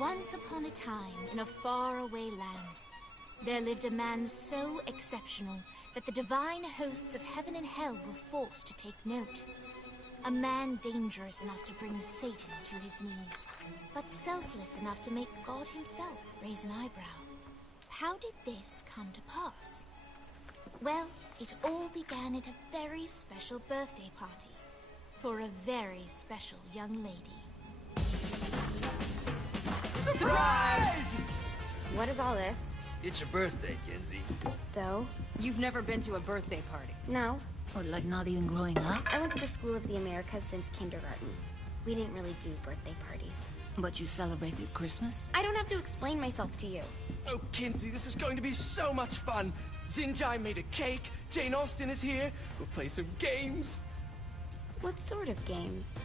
Once upon a time, in a faraway land, there lived a man so exceptional that the divine hosts of heaven and hell were forced to take note. A man dangerous enough to bring Satan to his knees, but selfless enough to make God himself raise an eyebrow. How did this come to pass? Well, it all began at a very special birthday party for a very special young lady. Surprise! What is all this? It's your birthday, Kinsey. So? You've never been to a birthday party? No. Or like not even growing up? I went to the School of the Americas since kindergarten. We didn't really do birthday parties. But you celebrated Christmas? I don't have to explain myself to you. Oh, Kinsey, this is going to be so much fun. Xinjai made a cake, Jane Austen is here, we'll play some games. What sort of games?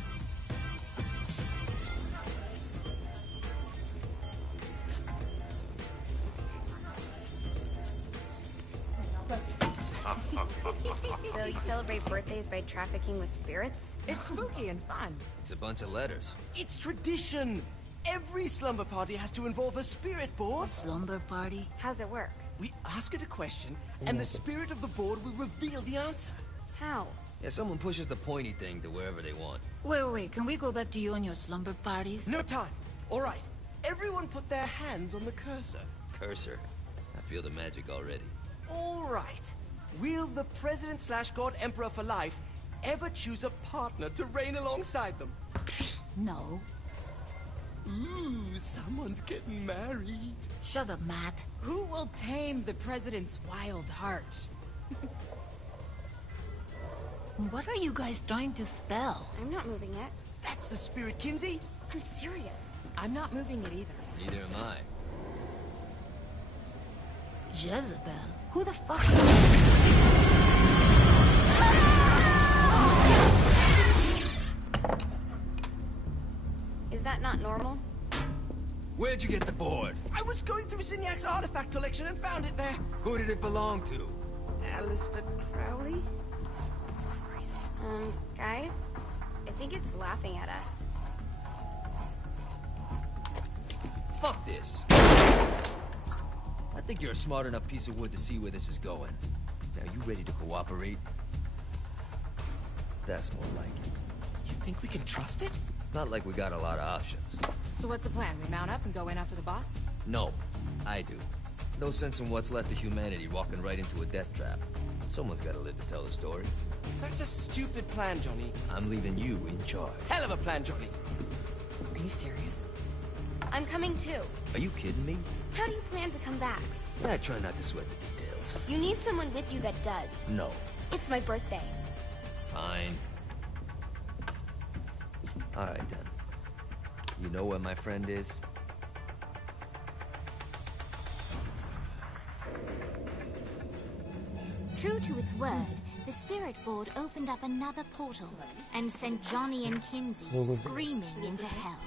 So you celebrate birthdays by trafficking with spirits? It's spooky and fun. It's a bunch of letters. It's tradition. Every slumber party has to involve a spirit board. Slumber party? How's it work? We ask it a question, and the spirit of the board will reveal the answer. How? Yeah, someone pushes the pointy thing to wherever they want. Wait, can we go back to you and your slumber parties? No time. All right. Everyone put their hands on the cursor. Cursor. I feel the magic already. All right. Will the President/God Emperor for life ever choose a partner to reign alongside them? No. Ooh, someone's getting married. Shut up, Matt. Who will tame the president's wild heart? What are you guys trying to spell? I'm not moving it. That's the spirit, Kinsey. I'm serious. I'm not moving it either. Neither am I. Jezebel? Who the fuck? Is that not normal? Where'd you get the board? I was going through Signac's artifact collection and found it there. Who did it belong to? Alistair Crowley? Christ. Guys? I think it's laughing at us. Fuck this. I think you're a smart enough piece of wood to see where this is going. Now, you ready to cooperate? That's more like it. You think we can trust it? It's not like we got a lot of options. So what's the plan? We mount up and go in after the boss? No, I do. No sense in what's left of humanity walking right into a death trap. Someone's gotta live to tell the story. That's a stupid plan, Johnny. I'm leaving you in charge. Hell of a plan, Johnny. Are you serious? I'm coming too. Are you kidding me? How do you plan to come back? I try not to sweat the details. You need someone with you that does. No. It's my birthday. Fine. Alright then. You know where my friend is? True to its word, the spirit board opened up another portal and sent Johnny and Kinsey screaming into hell.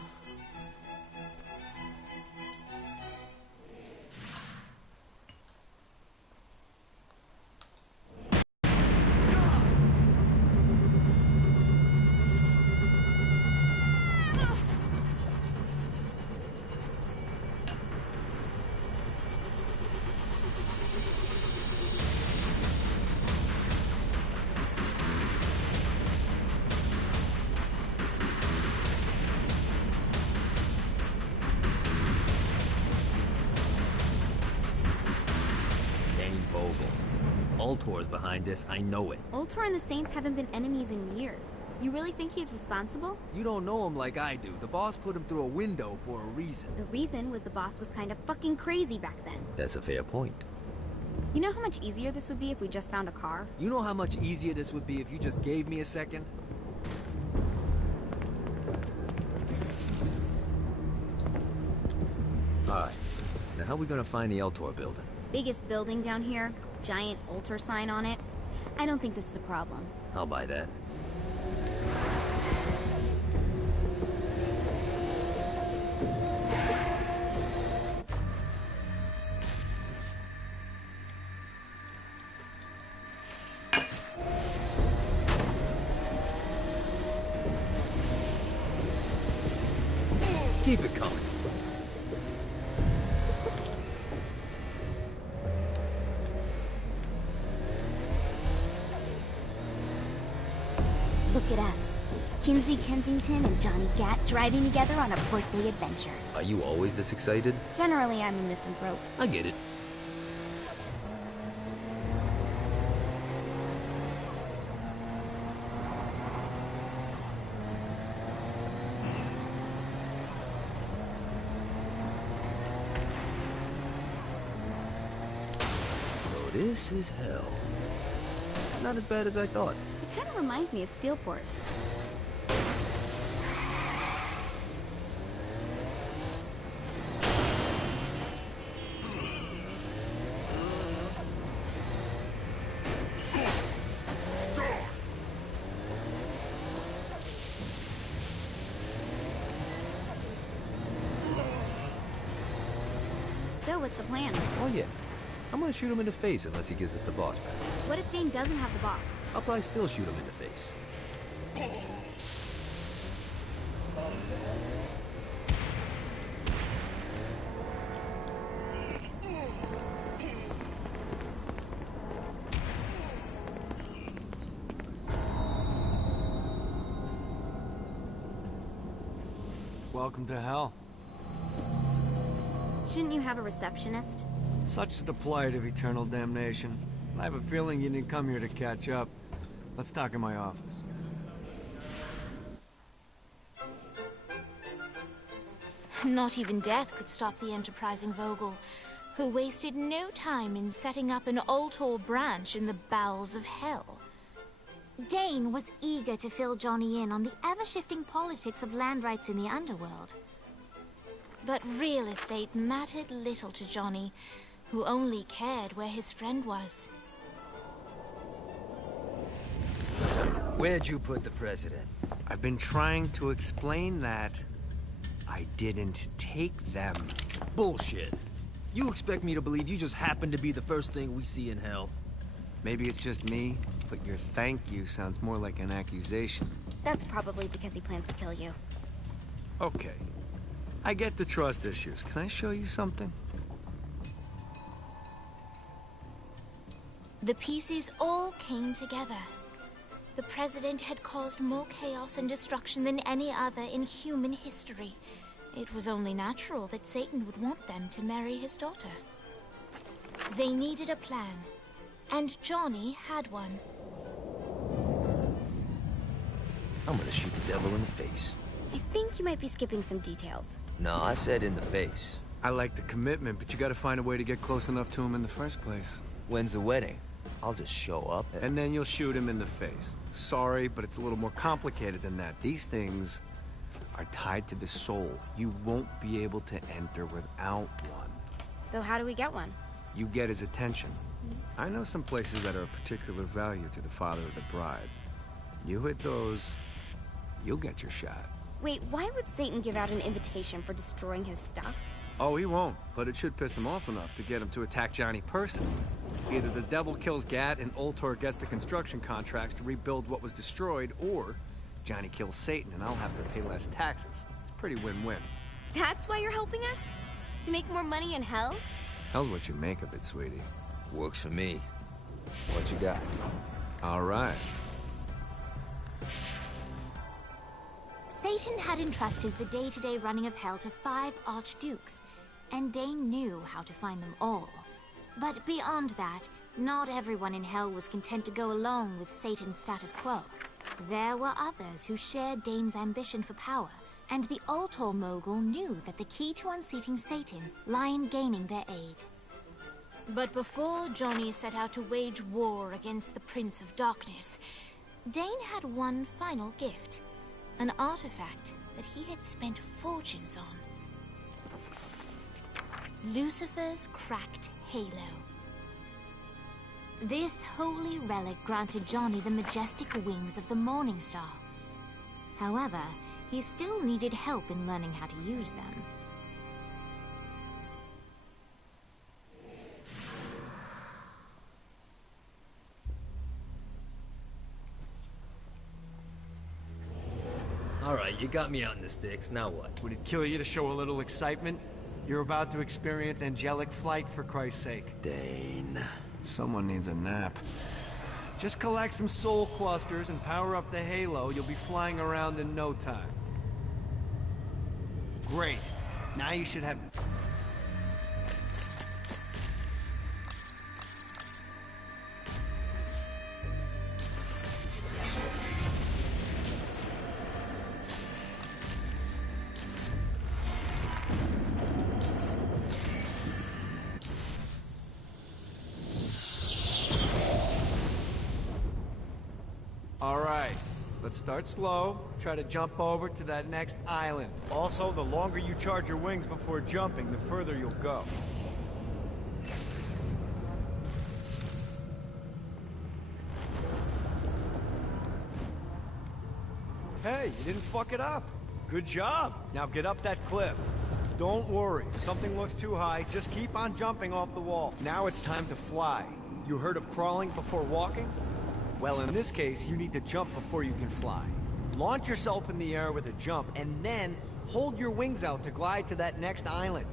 Ultor's behind this, I know it. Ultor and the Saints haven't been enemies in years. You really think he's responsible? You don't know him like I do. The boss put him through a window for a reason. The reason was the boss was kind of fucking crazy back then. That's a fair point. You know how much easier this would be if we just found a car? You know how much easier this would be if you just gave me a second? Alright. Now how are we gonna find the Eltor building? Biggest building down here, giant altar sign on it. I don't think this is a problem. I'll buy that. Keep it coming. Look at us. Kinsey Kensington and Johnny Gat driving together on a birthday adventure. Are you always this excited? Generally, I'm a misanthrope. I get it. So this is hell. Not as bad as I thought. It kind of reminds me of Steelport. So, what's the plan? Oh yeah. I'm gonna shoot him in the face unless he gives us the boss back. What if Dane doesn't have the boss? I'll probably still shoot him in the face. Welcome to hell. Shouldn't you have a receptionist? Such is the plight of eternal damnation. I have a feeling you didn't come here to catch up. Let's talk in my office. Not even death could stop the enterprising Vogel, who wasted no time in setting up an Altor branch in the bowels of hell. Dane was eager to fill Johnny in on the ever-shifting politics of land rights in the underworld. But real estate mattered little to Johnny, who only cared where his friend was. Where'd you put the president? I've been trying to explain that. I didn't take them. Bullshit. You expect me to believe you just happened to be the first thing we see in hell? Maybe it's just me, but your thank you sounds more like an accusation. That's probably because he plans to kill you. Okay. I get the trust issues. Can I show you something? The pieces all came together. The president had caused more chaos and destruction than any other in human history. It was only natural that Satan would want them to marry his daughter. They needed a plan, and Johnny had one. I'm gonna shoot the devil in the face. I think you might be skipping some details. No, I said in the face. I like the commitment, but you gotta find a way to get close enough to him in the first place. When's the wedding? I'll just show up And then you'll shoot him in the face. Sorry, but it's a little more complicated than that. These things are tied to the soul. You won't be able to enter without one. So how do we get one? You get his attention. I know some places that are of particular value to the father of the bride. You hit those, you'll get your shot. Wait, why would Satan give out an invitation for destroying his stuff? Oh, he won't, but it should piss him off enough to get him to attack Johnny personally. Either the devil kills Gat and Ultor gets the construction contracts to rebuild what was destroyed, or Johnny kills Satan and I'll have to pay less taxes. It's pretty win-win. That's why you're helping us? To make more money in hell? Hell's what you make of it, sweetie. Works for me. What you got? All right. Satan had entrusted the day-to-day running of hell to 5 archdukes, and Dane knew how to find them all. But beyond that, not everyone in hell was content to go along with Satan's status quo. There were others who shared Dane's ambition for power, and the Ultor mogul knew that the key to unseating Satan lay in gaining their aid. But before Johnny set out to wage war against the Prince of Darkness, Dane had one final gift, an artifact that he had spent fortunes on. Lucifer's cracked halo. This holy relic granted Johnny the majestic wings of the Morning Star. However, he still needed help in learning how to use them. Alright, you got me out in the sticks, now what? Would it kill you to show a little excitement? You're about to experience angelic flight, for Christ's sake. Dane. Someone needs a nap. Just collect some soul clusters and power up the halo. You'll be flying around in no time. Great. Now you should have... Alright, let's start slow. Try to jump over to that next island. Also, the longer you charge your wings before jumping, the further you'll go. Hey, you didn't fuck it up. Good job. Now get up that cliff. Don't worry, if something looks too high, just keep on jumping off the wall. Now it's time to fly. You heard of crawling before walking? Well, in this case, you need to jump before you can fly. Launch yourself in the air with a jump, and then hold your wings out to glide to that next island.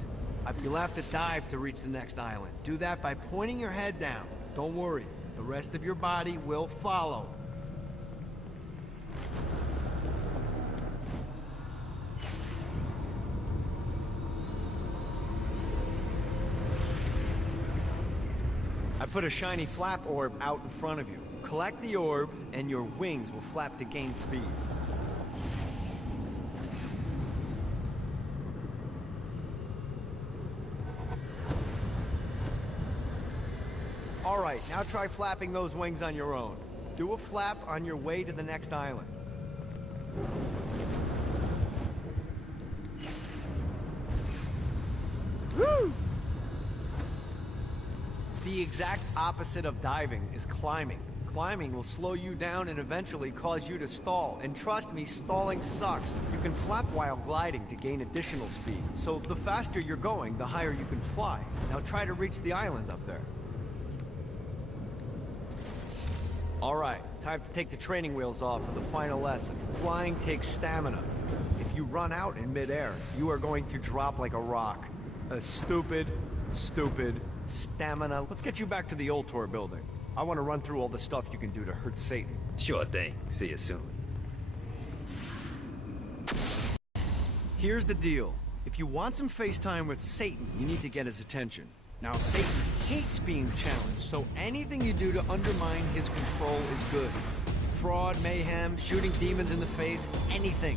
You'll have to dive to reach the next island. Do that by pointing your head down. Don't worry, the rest of your body will follow. I put a shiny flap orb out in front of you. Collect the orb, and your wings will flap to gain speed. Alright, now try flapping those wings on your own. Do a flap on your way to the next island. Woo! The exact opposite of diving is climbing. Climbing will slow you down and eventually cause you to stall. And trust me, stalling sucks. You can flap while gliding to gain additional speed. So the faster you're going, the higher you can fly. Now try to reach the island up there. Alright, time to take the training wheels off for the final lesson. Flying takes stamina. If you run out in midair, you are going to drop like a rock. A stupid stamina. Let's get you back to the Ultor building. I want to run through all the stuff you can do to hurt Satan. Sure thing. See you soon. Here's the deal. If you want some FaceTime with Satan, you need to get his attention. Now, Satan hates being challenged, so anything you do to undermine his control is good. Fraud, mayhem, shooting demons in the face, anything.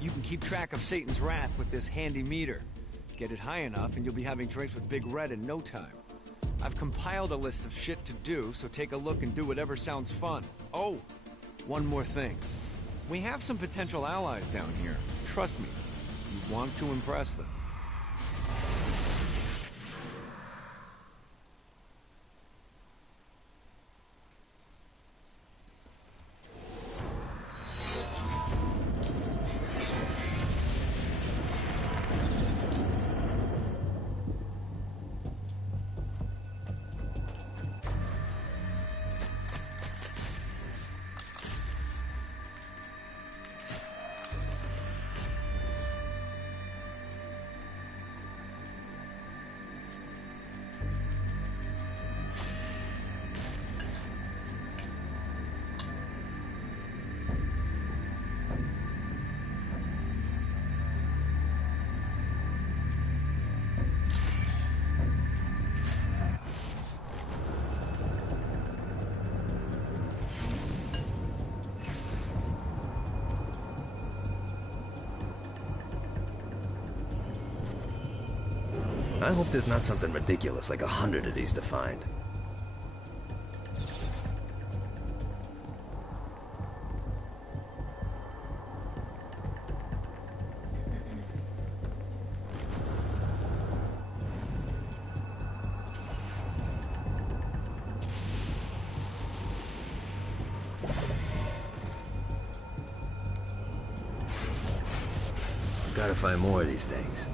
You can keep track of Satan's wrath with this handy meter. Get it high enough and you'll be having drinks with Big Red in no time. I've compiled a list of shit to do, so take a look and do whatever sounds fun. Oh, one more thing. We have some potential allies down here. Trust me, you want to impress them. I hope there's not something ridiculous like 100 of these to find. Gotta find more of these things.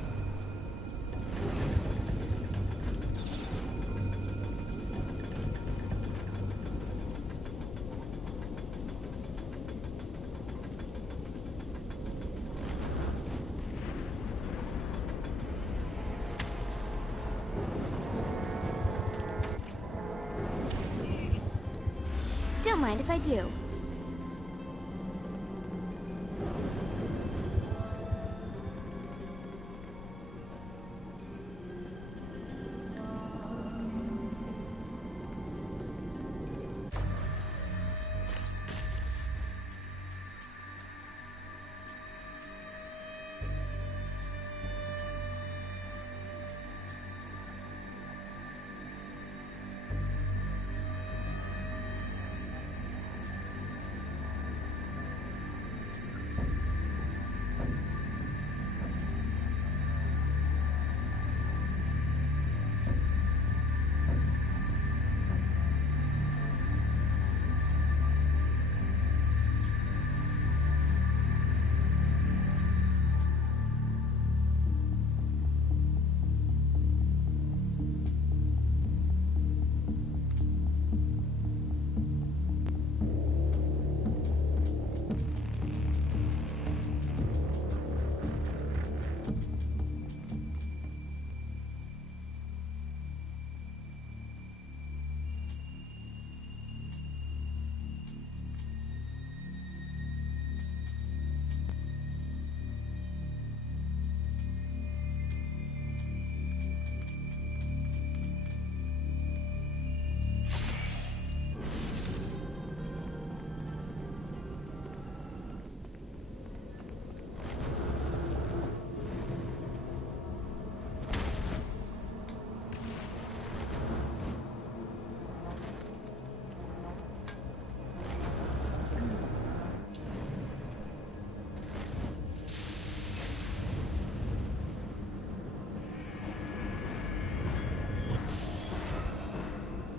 Don't mind if I do.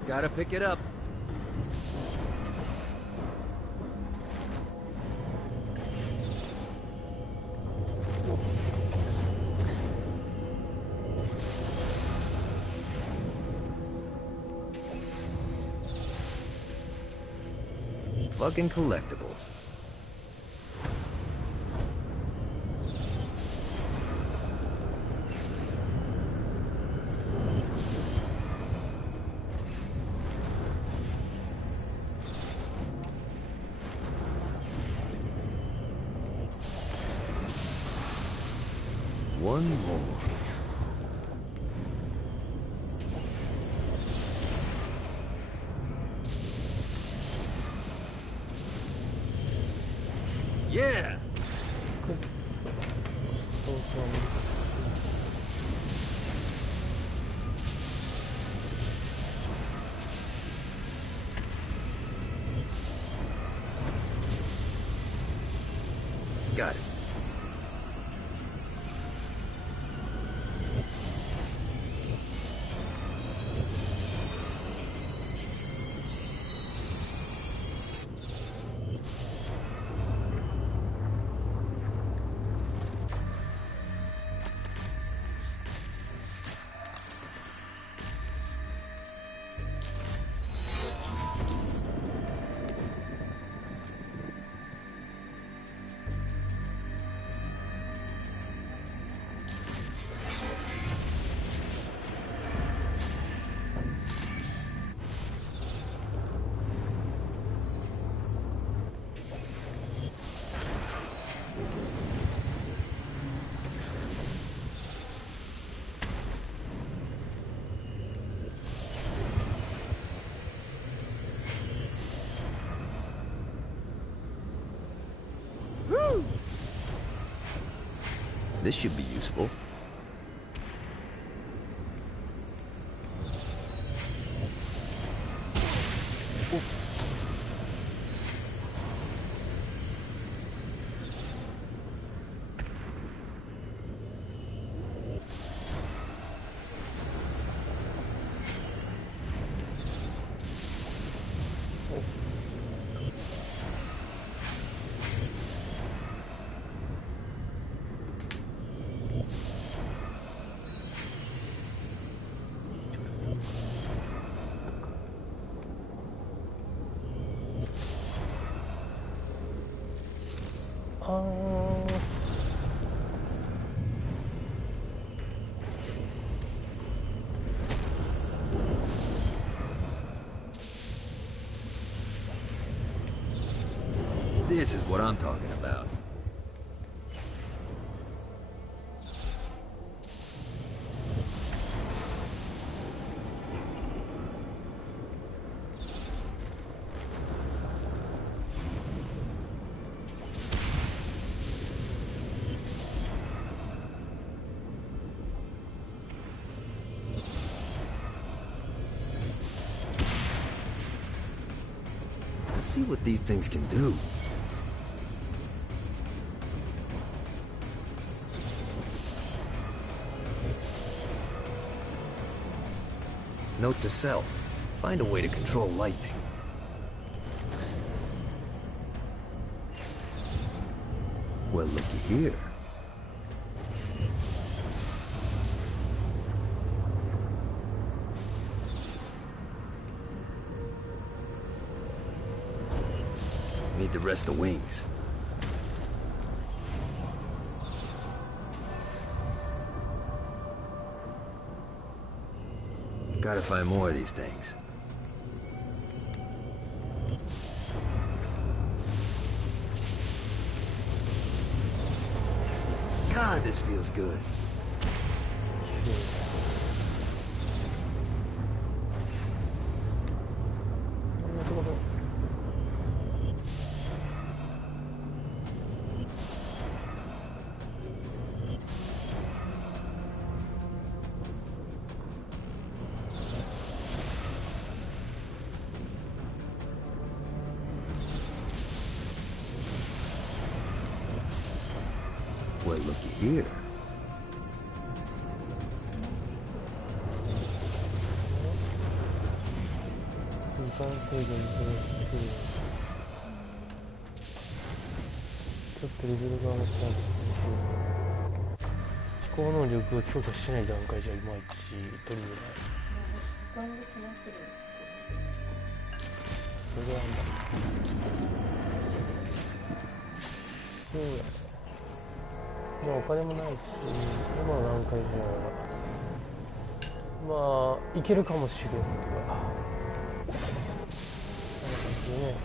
Gotta pick it up. Fucking collectibles. One more. Yeah! Got it. This should be useful. This is what I'm talking about. Let's see what these things can do. Note to self, find a way to control lightning. Well, looky here. Need to rest the wings. Gotta find more of these things. God, this feels good. Well, looky here.まあお金もないし、今の段階じゃまあいけるかもしれんとか、そんな感じでね。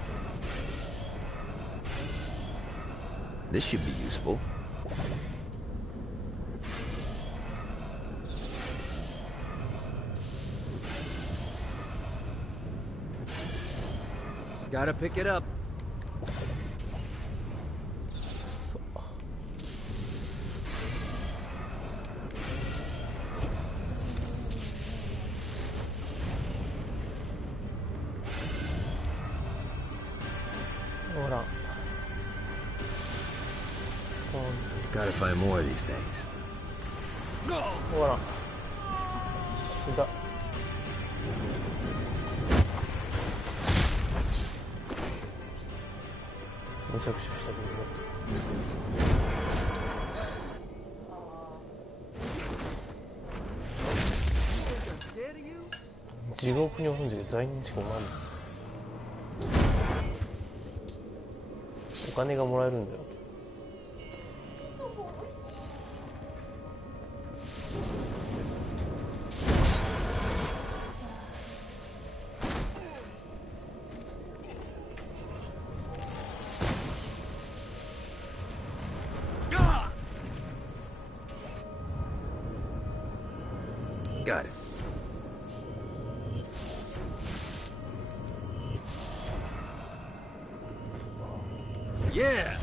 This should be useful. Gotta pick it up. Gotta find more of these things. Voilà. C'est ça. Got it. Yeah!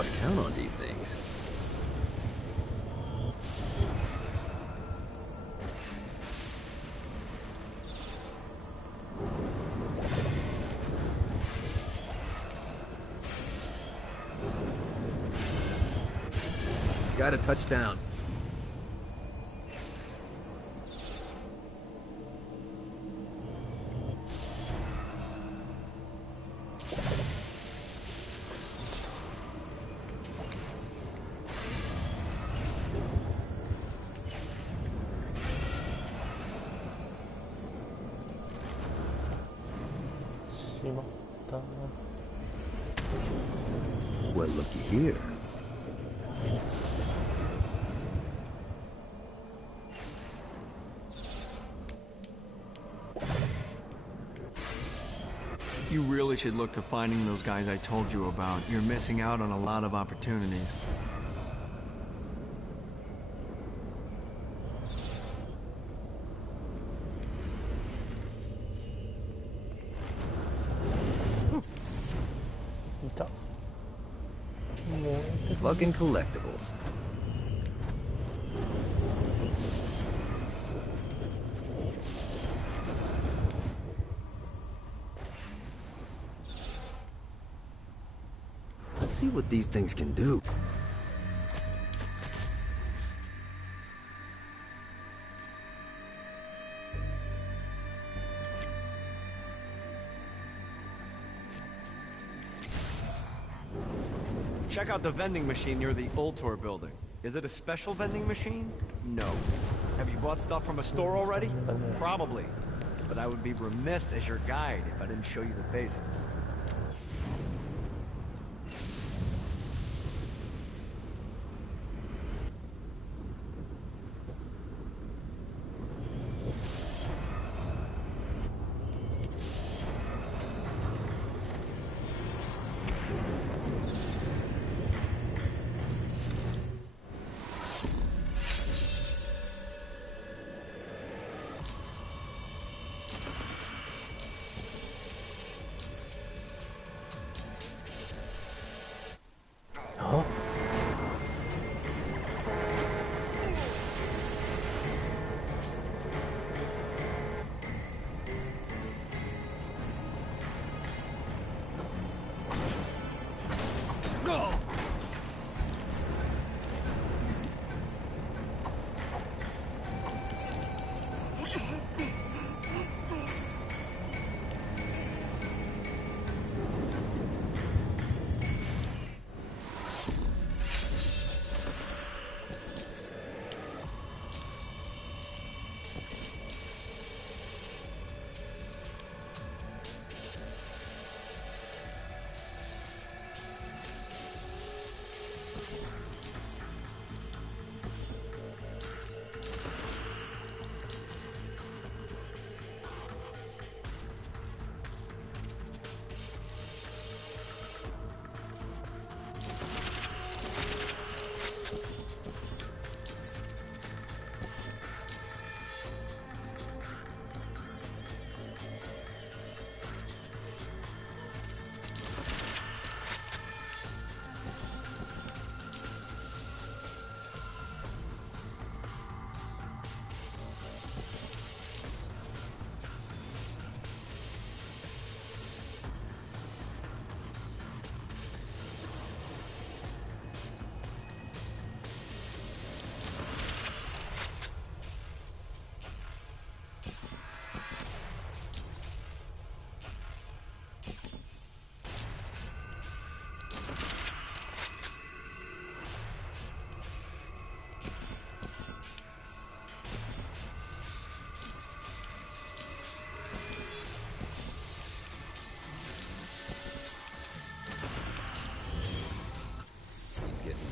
lost count on these things. Got a touchdown. Well, looky here. You really should look to finding those guys I told you about. You're missing out on a lot of opportunities. Fucking collectibles. Let's see what these things can do. Check out the vending machine near the Ultor building. Is it a special vending machine? No. Have you bought stuff from a store already? Probably. But I would be remiss as your guide if I didn't show you the basics.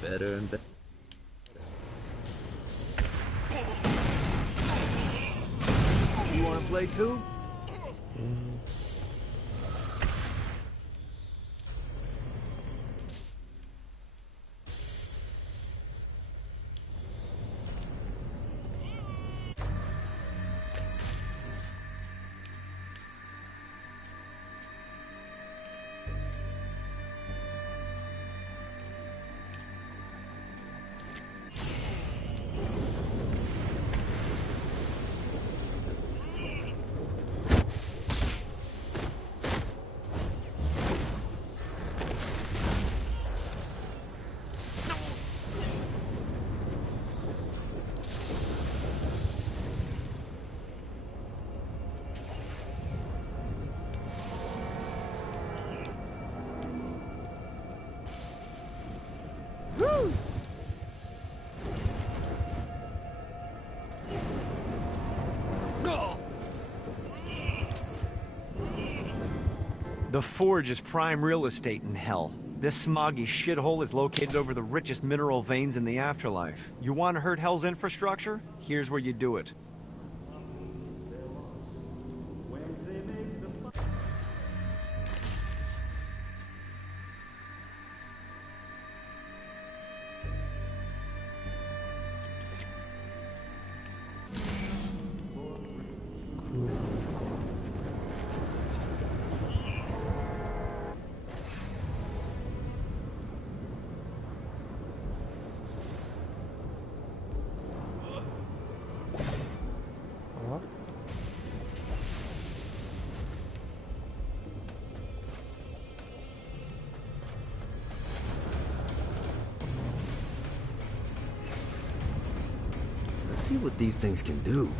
Better and better. You want to play too? The Forge is prime real estate in hell. This smoggy shithole is located over the richest mineral veins in the afterlife. You want to hurt Hell's infrastructure? Here's where you do it. See what these things can do.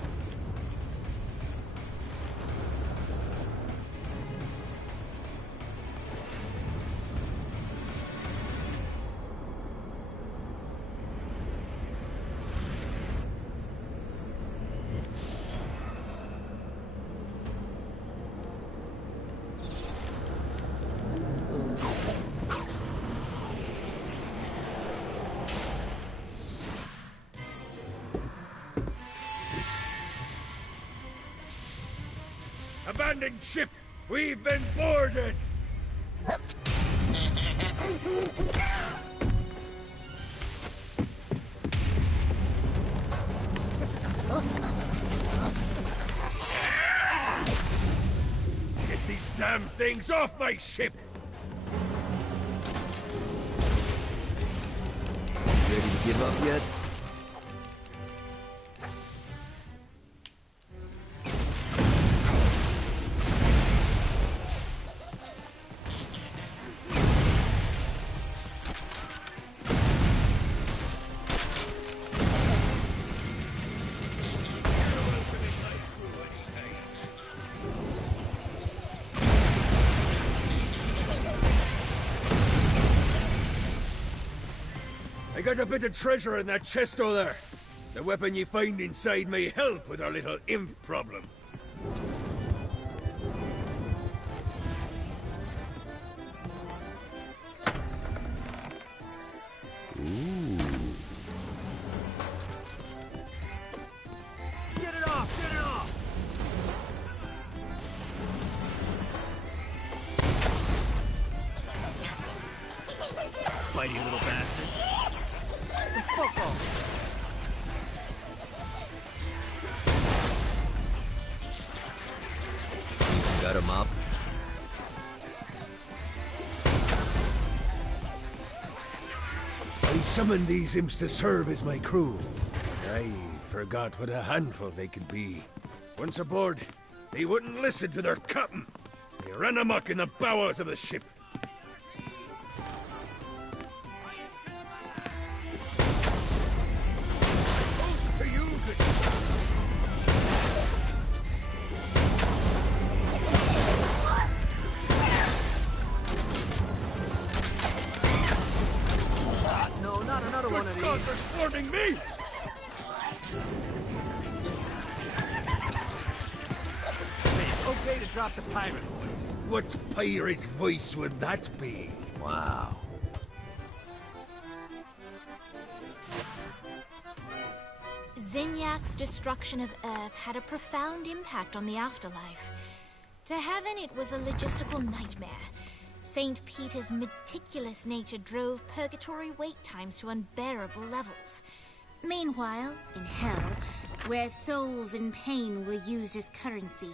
Abandoned ship! We've been boarded! Get these damn things off my ship! Ready to give up yet? I got a bit of treasure in that chest over there. The weapon you find inside may help with our little imp problem. Get it off! Get it off! Bitey little bastard. Got him up. I summoned these imps to serve as my crew. I forgot what a handful they could be. Once aboard, they wouldn't listen to their captain. They ran amok in the bowels of the ship. Toast to you, good. No, not another one of Good God, these. they're swarming me! It's okay to drop the pirate voice. What pirate voice would that be? Wow. Zinyak's destruction of Earth had a profound impact on the afterlife. To heaven, it was a logistical nightmare. St. Peter's meticulous nature drove purgatory wait times to unbearable levels. Meanwhile, in hell, where souls in pain were used as currency,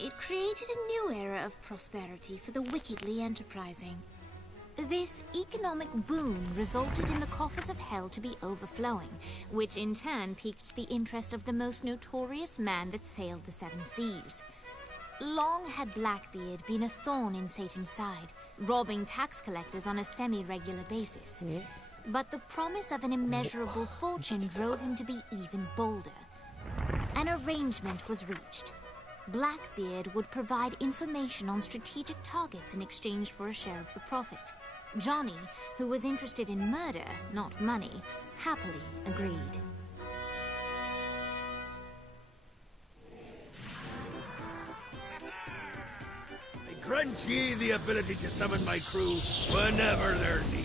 it created a new era of prosperity for the wickedly enterprising. This economic boon resulted in the coffers of hell to be overflowing, which in turn piqued the interest of the most notorious man that sailed the seven seas. Long had Blackbeard been a thorn in Satan's side, robbing tax collectors on a semi-regular basis. But the promise of an immeasurable fortune drove him to be even bolder. An arrangement was reached. Blackbeard would provide information on strategic targets in exchange for a share of the profit. Johnny, who was interested in murder, not money, happily agreed. I grant ye the ability to summon my crew whenever they're needed.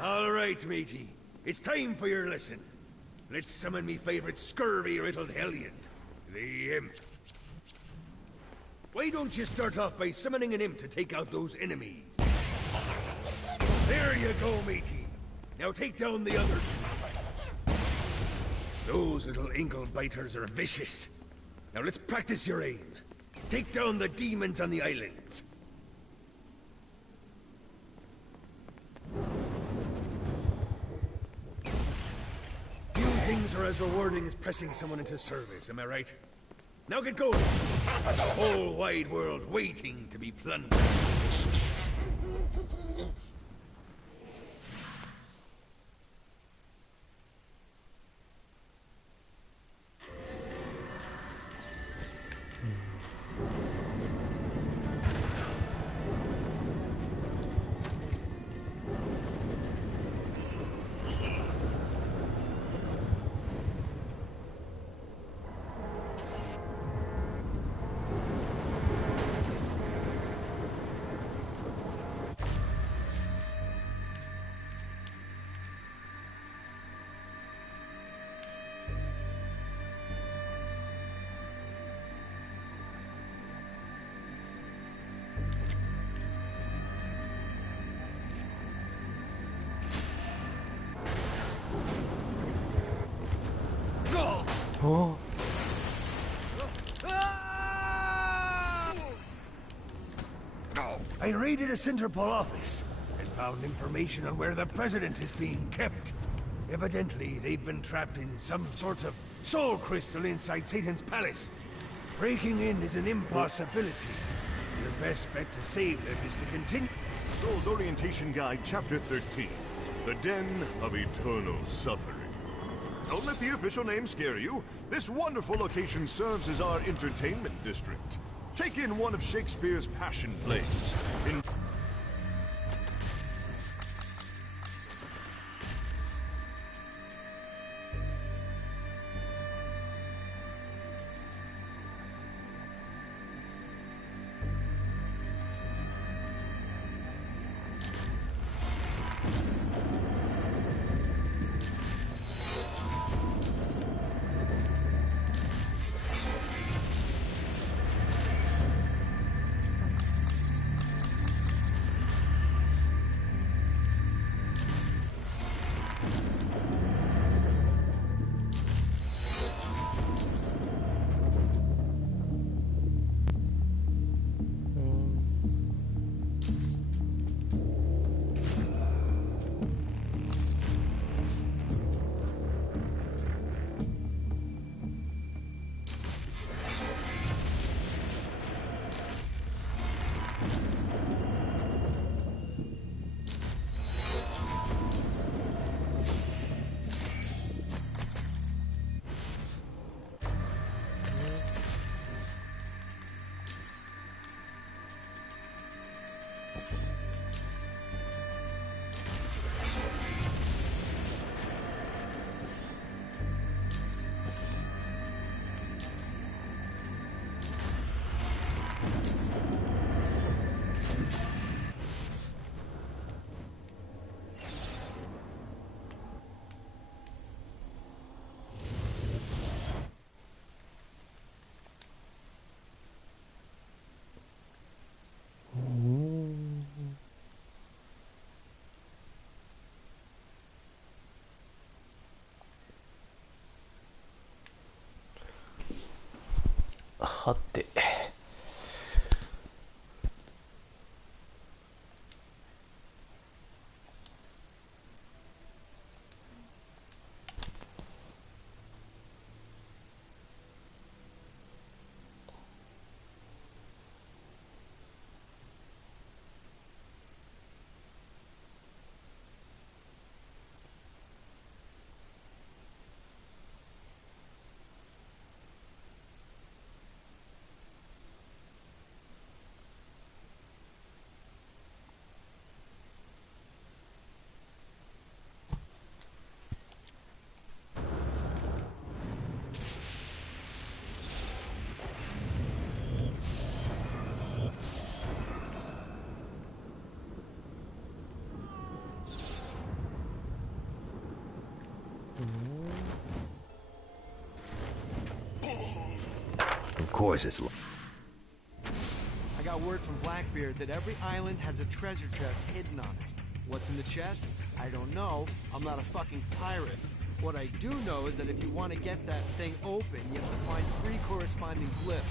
All right, matey. It's time for your lesson. Let's summon me favorite scurvy-riddled hellion, the Imp. Why don't you start off by summoning an Imp to take out those enemies? There you go, matey. Now take down the other. Those little inkle biters are vicious. Now let's practice your aim. Take down the demons on the islands. Few things are as rewarding as pressing someone into service, am I right? Now get going. There's a whole wide world waiting to be plundered. Oh. I raided a Centerpol office and found information on where the president is being kept. Evidently, they've been trapped in some sort of soul crystal inside Satan's palace. Breaking in is an impossibility. The best bet to save them is to continue. Soul's Orientation Guide, Chapter 13. The Den of Eternal Suffering. Don't let the official name scare you. This wonderful location serves as our entertainment district. Take in one of Shakespeare's Passion plays.はて。course it's... I got word from Blackbeard that every island has a treasure chest hidden on it. What's in the chest? I don't know. I'm not a fucking pirate. What I do know is that if you want to get that thing open, you have to find 3 corresponding glyphs.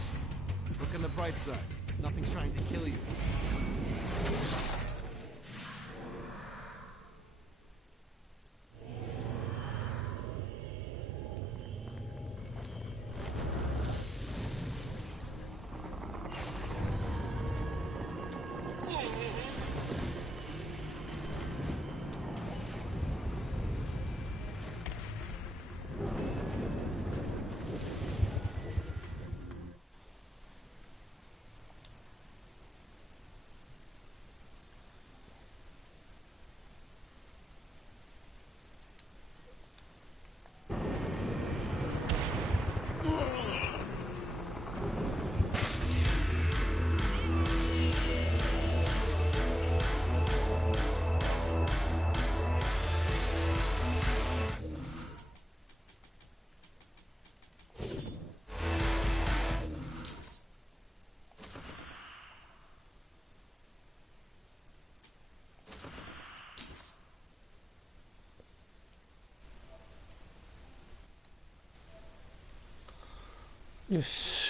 Look on the bright side. Nothing's trying to kill you.よし。